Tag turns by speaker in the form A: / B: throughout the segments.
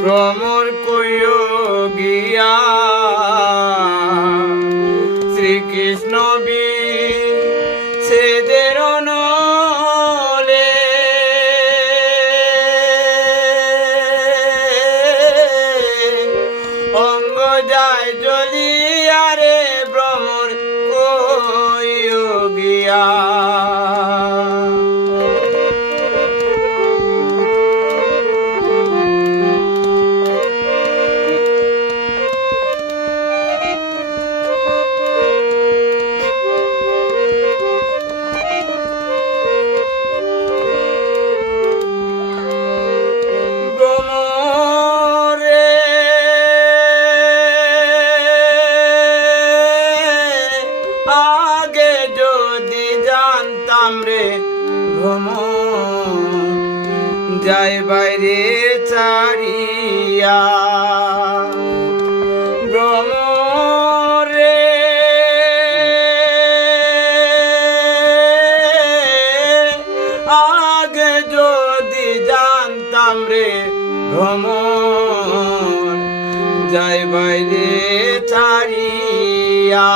A: ভ্রমর কইও গিয়া। শ্রীকৃষ্ণ বি জানতাম রে যাই বাইরে চারিয়া। যাই বাইরে চারিয়া।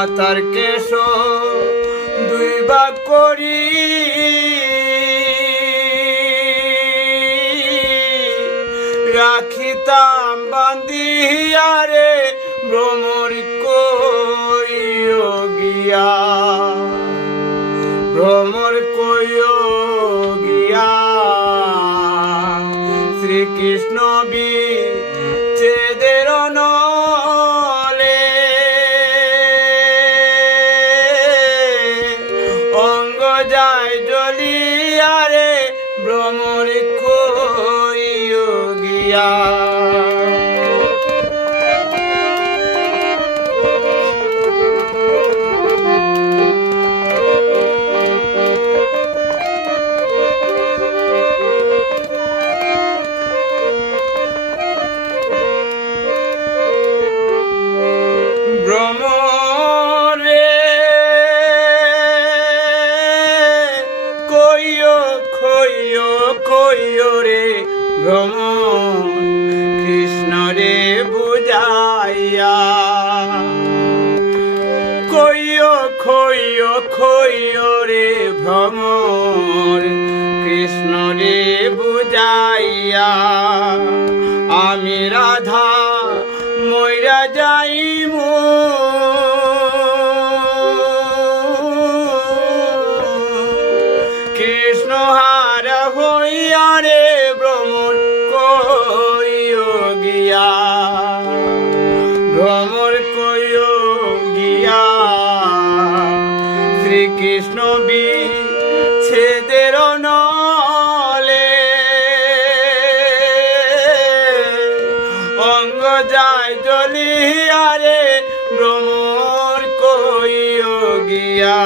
A: মাতার কেশ দুই ভাগ করি। রাখিতাম বান্দিয়া রে ভ্রমর কইও গিয়া। ভ্রমর কইও গিয়া। শ্রীকৃষ্ণ বি ভ্রমর কইও গিয়া। কইও রে ভ্রমণ, কৃষ্ণ রে বুঝাইয়া। কইও খৈয় কইও রে ভ্রম কৃষ্ণ রে বুঝাইয়া। আমি রাধা ভ্রমর কইও গিয়া শ্রীকৃষ্ণ বি ছেদের নলে। অঙ্গ যায় জ্বলিয়া রে ভ্রমর কইও গিয়া।